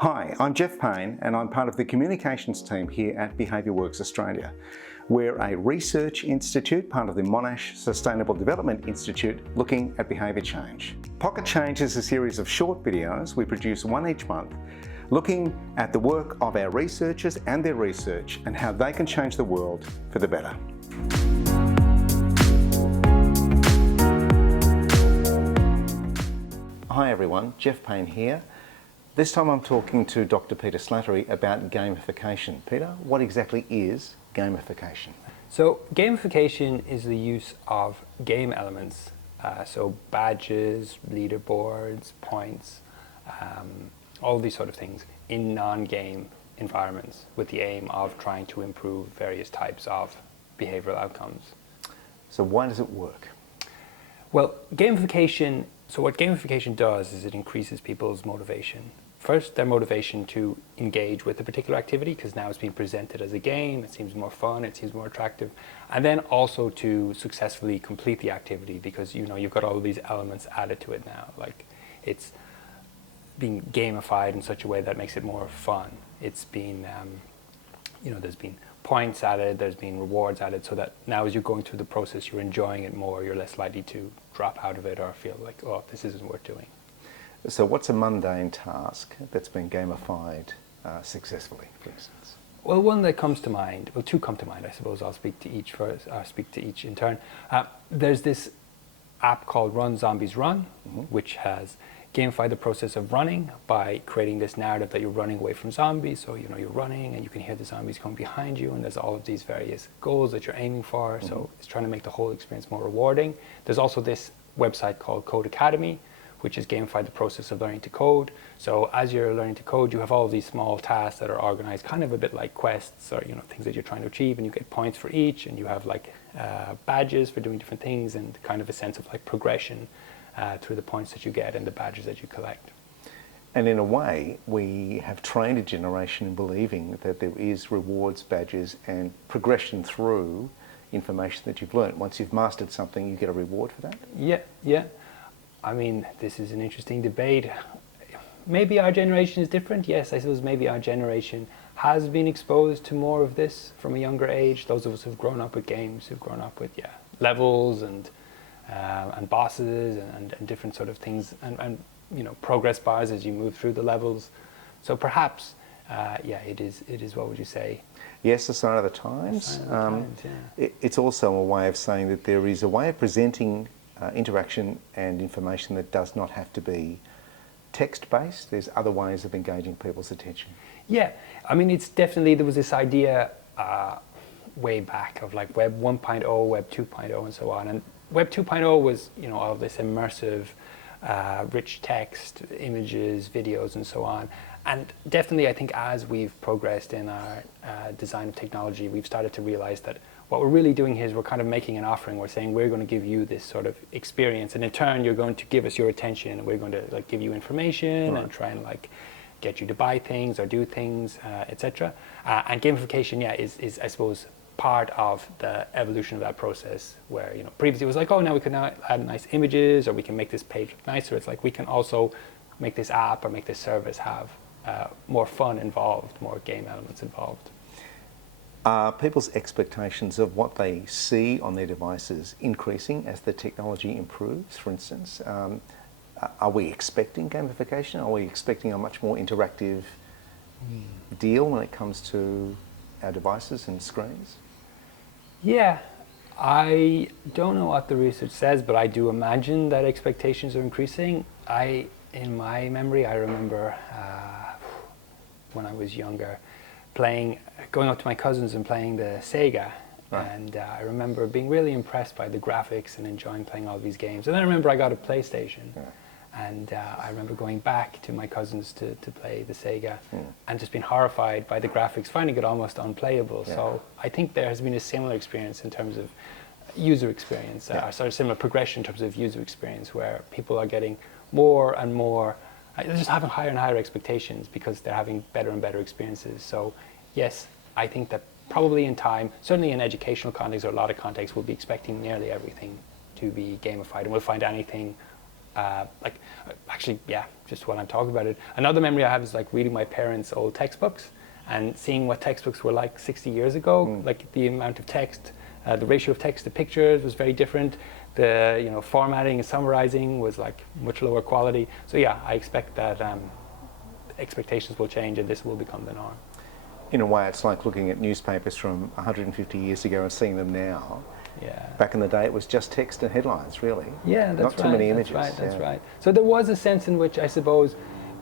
Hi, I'm Jeff Payne and I'm part of the communications team here at BehaviourWorks Australia. We're a research institute, part of the Monash Sustainable Development Institute, looking at behaviour change. Pocket Change is a series of short videos. We produce one each month, looking at the work of our researchers and their research and how they can change the world for the better. Hi everyone, Jeff Payne here. This time I'm talking to Dr. Peter Slattery about gamification. Peter, what exactly is gamification? So gamification is the use of game elements, so badges, leaderboards, points, all these sort of things in non-game environments with the aim of trying to improve various types of behavioural outcomes. So why does it work? Well, gamification, so what gamification does is it increases people's motivation. First, their motivation to engage with a particular activity, because now it's being presented as a game, it seems more fun, it seems more attractive. And then also to successfully complete the activity, because you've got all these elements added to it now. Like, it's being gamified in such a way that makes it more fun. It's been, there's been points added, there's been rewards added, so that now as you're going through the process, you're enjoying it more, you're less likely to drop out of it or feel like, oh, this isn't worth doing. So what's a mundane task that's been gamified successfully, for instance? Well, one that comes to mind, well, two come to mind, I suppose. I'll speak to each first, speak to each in turn. There's this app called Run Zombies Run, which has gamified the process of running by creating this narrative that you're running away from zombies. So, you're running and you can hear the zombies come behind you, and there's all of these various goals that you're aiming for. So it's trying to make the whole experience more rewarding. There's also this website called Code Academy, which is gamified the process of learning to code. So as you're learning to code, you have all these small tasks that are organized kind of a bit like quests or things that you're trying to achieve, and you get points for each, and you have like badges for doing different things, and kind of a sense of like progression through the points that you get and the badges that you collect. And in a way, we have trained a generation in believing that there is rewards, badges and progression through information that you've learned. Once you've mastered something, you get a reward for that? Yeah. I mean, this is an interesting debate. Maybe our generation is different. Yes, I suppose maybe our generation has been exposed to more of this from a younger age. Those of us who've grown up with games, who've grown up with levels and bosses and different sort of things, and progress bars as you move through the levels. So perhaps, it is. What would you say? Yes, a sign of the times. It's also a way of saying that there is a way of presenting interaction and information that does not have to be text-based. There's other ways of engaging people's attention. Yeah, I mean, it's definitely, there was this idea way back of like Web 1.0, Web 2.0 and so on. And Web 2.0 was, all of this immersive, rich text, images, videos and so on. And definitely I think as we've progressed in our design of technology, we've started to realize that what we're really doing here is we're kind of making an offering. We're saying we're going to give you this sort of experience, and in turn you're going to give us your attention, and we're going to like give you information and try and like get you to buy things or do things, etc. And gamification, is I suppose part of the evolution of that process. Where previously it was like, oh, now we can now add nice images, or we can make this page look nicer. It's like we can also make this app or make this service have more fun involved, more game elements involved. Are people's expectations of what they see on their devices increasing as the technology improves, for instance? Are we expecting gamification? Are we expecting a much more interactive deal when it comes to our devices and screens? Yeah, I don't know what the research says, but I do imagine that expectations are increasing. In my memory, I remember when I was younger, going up to my cousins and playing the Sega. And I remember being really impressed by the graphics and enjoying playing all these games. And then I remember I got a PlayStation. And I remember going back to my cousins to play the Sega and just being horrified by the graphics, finding it almost unplayable. So I think there has been a similar experience in terms of user experience, sort of similar progression in terms of user experience, where people are getting more and more, they're just having higher and higher expectations because they're having better and better experiences. So yes, I think that probably in time, certainly in educational contexts or a lot of contexts, we'll be expecting nearly everything to be gamified, and we'll find anything Actually, yeah, just while I'm talking about it, another memory I have is like reading my parents' old textbooks and seeing what textbooks were like 60 years ago. Like the amount of text, the ratio of text to pictures was very different. The formatting and summarizing was like much lower quality. So yeah, I expect that expectations will change and this will become the norm. In a way, it's like looking at newspapers from 150 years ago and seeing them now. Yeah. Back in the day, it was just text and headlines, really. Yeah, that's Not too many images. That's right. So there was a sense in which I suppose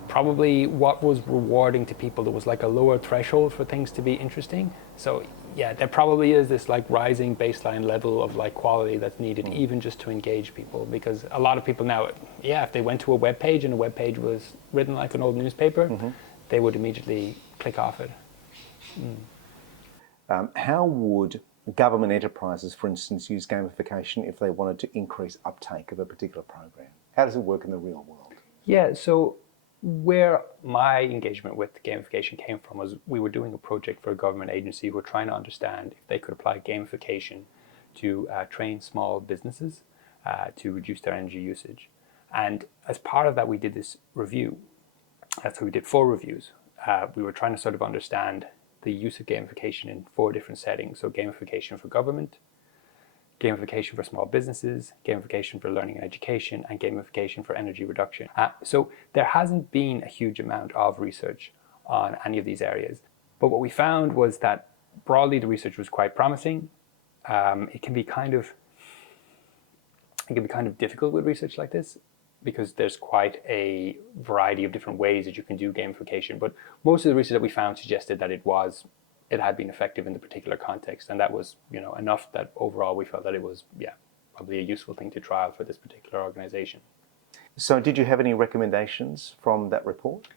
probably what was rewarding to people, there was like a lower threshold for things to be interesting. So yeah, there probably is this like rising baseline level of like quality that's needed even just to engage people, because a lot of people now, yeah, if they went to a web page and a web page was written like an old newspaper, they would immediately click off it. How would government enterprises, for instance, use gamification if they wanted to increase uptake of a particular program? How does it work in the real world? Yeah, so where my engagement with gamification came from was we were doing a project for a government agency who were trying to understand if they could apply gamification to train small businesses to reduce their energy usage. And as part of that, we did this review. So we did 4 reviews. We were trying to sort of understand the use of gamification in 4 different settings. So gamification for government, gamification for small businesses, gamification for learning and education, and gamification for energy reduction. So there hasn't been a huge amount of research on any of these areas. But what we found was that broadly the research was quite promising. It can be kind of difficult with research like this, because there's quite a variety of different ways that you can do gamification. But most of the research that we found suggested that it had been effective in the particular context, and that was enough that overall we felt that it was probably a useful thing to trial for this particular organization. So did you have any recommendations from that report?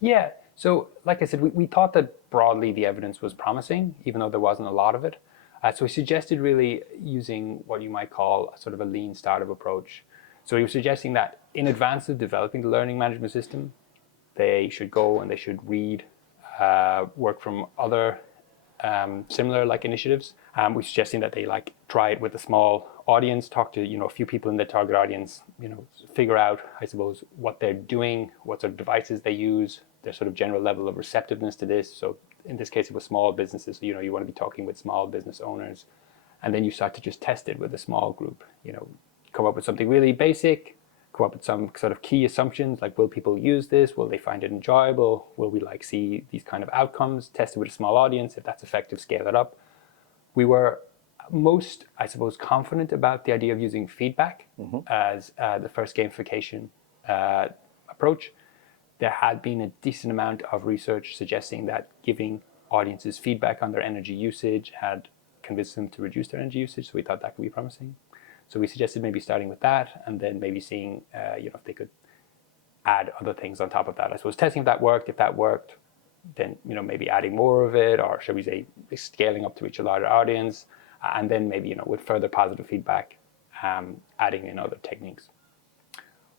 Yeah, so like I said, we thought that broadly the evidence was promising, even though there wasn't a lot of it. So we suggested really using what you might call a sort of a lean startup approach. So he was suggesting that in advance of developing the learning management system, they should go and they should read work from other similar like initiatives. We're suggesting that they like try it with a small audience, talk to a few people in their target audience, figure out, I suppose, what they're doing, what sort of devices they use, their sort of general level of receptiveness to this. So in this case, it was small businesses. So, you want to be talking with small business owners, and then you start to just test it with a small group. Come up with something really basic, come up with some sort of key assumptions, like will people use this? Will they find it enjoyable? Will we see these kind of outcomes? Test it with a small audience. If that's effective, scale it up. We were most, I suppose, confident about the idea of using feedback as the first gamification approach. There had been a decent amount of research suggesting that giving audiences feedback on their energy usage had convinced them to reduce their energy usage, so we thought that could be promising. So we suggested maybe starting with that, and then maybe seeing if they could add other things on top of that. I suppose testing if that worked. If that worked, then maybe adding more of it, or should we say scaling up to reach a larger audience, and then maybe with further positive feedback, adding in other techniques.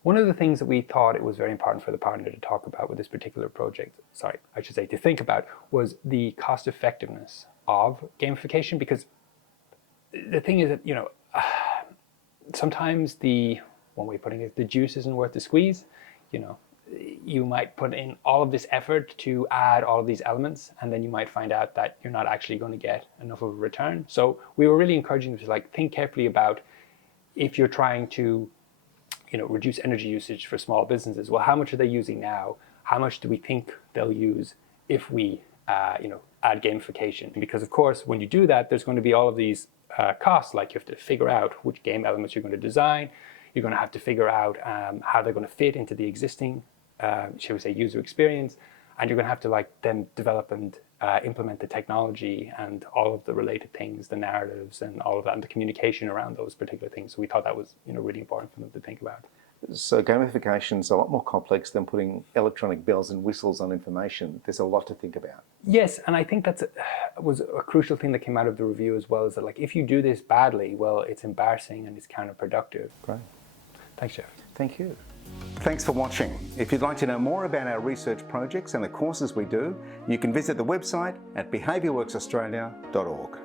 One of the things that we thought it was very important for the partner to talk about with this particular project, to think about, was the cost effectiveness of gamification, because the thing is that sometimes one way of putting it, the juice isn't worth the squeeze. You might put in all of this effort to add all of these elements, and then you might find out that you're not actually going to get enough of a return. So we were really encouraging them to think carefully about, if you're trying to reduce energy usage for small businesses, well, how much are they using now? How much do we think they'll use if we add gamification? Because of course, when you do that, there's going to be all of these costs, like you have to figure out which game elements you're going to design. You're going to have to figure out how they're going to fit into the existing, shall we say, user experience. And you're going to have to then develop and implement the technology and all of the related things, the narratives and all of that, and the communication around those particular things. So we thought that was really important for them to think about. So gamification is a lot more complex than putting electronic bells and whistles on information. There's a lot to think about. Yes, and I think that was a crucial thing that came out of the review as well, is that if you do this badly, well, it's embarrassing and it's counterproductive. Great. Thanks, Jeff. Thank you. Thanks for watching. If you'd like to know more about our research projects and the courses we do, you can visit the website at behaviourworksaustralia.org.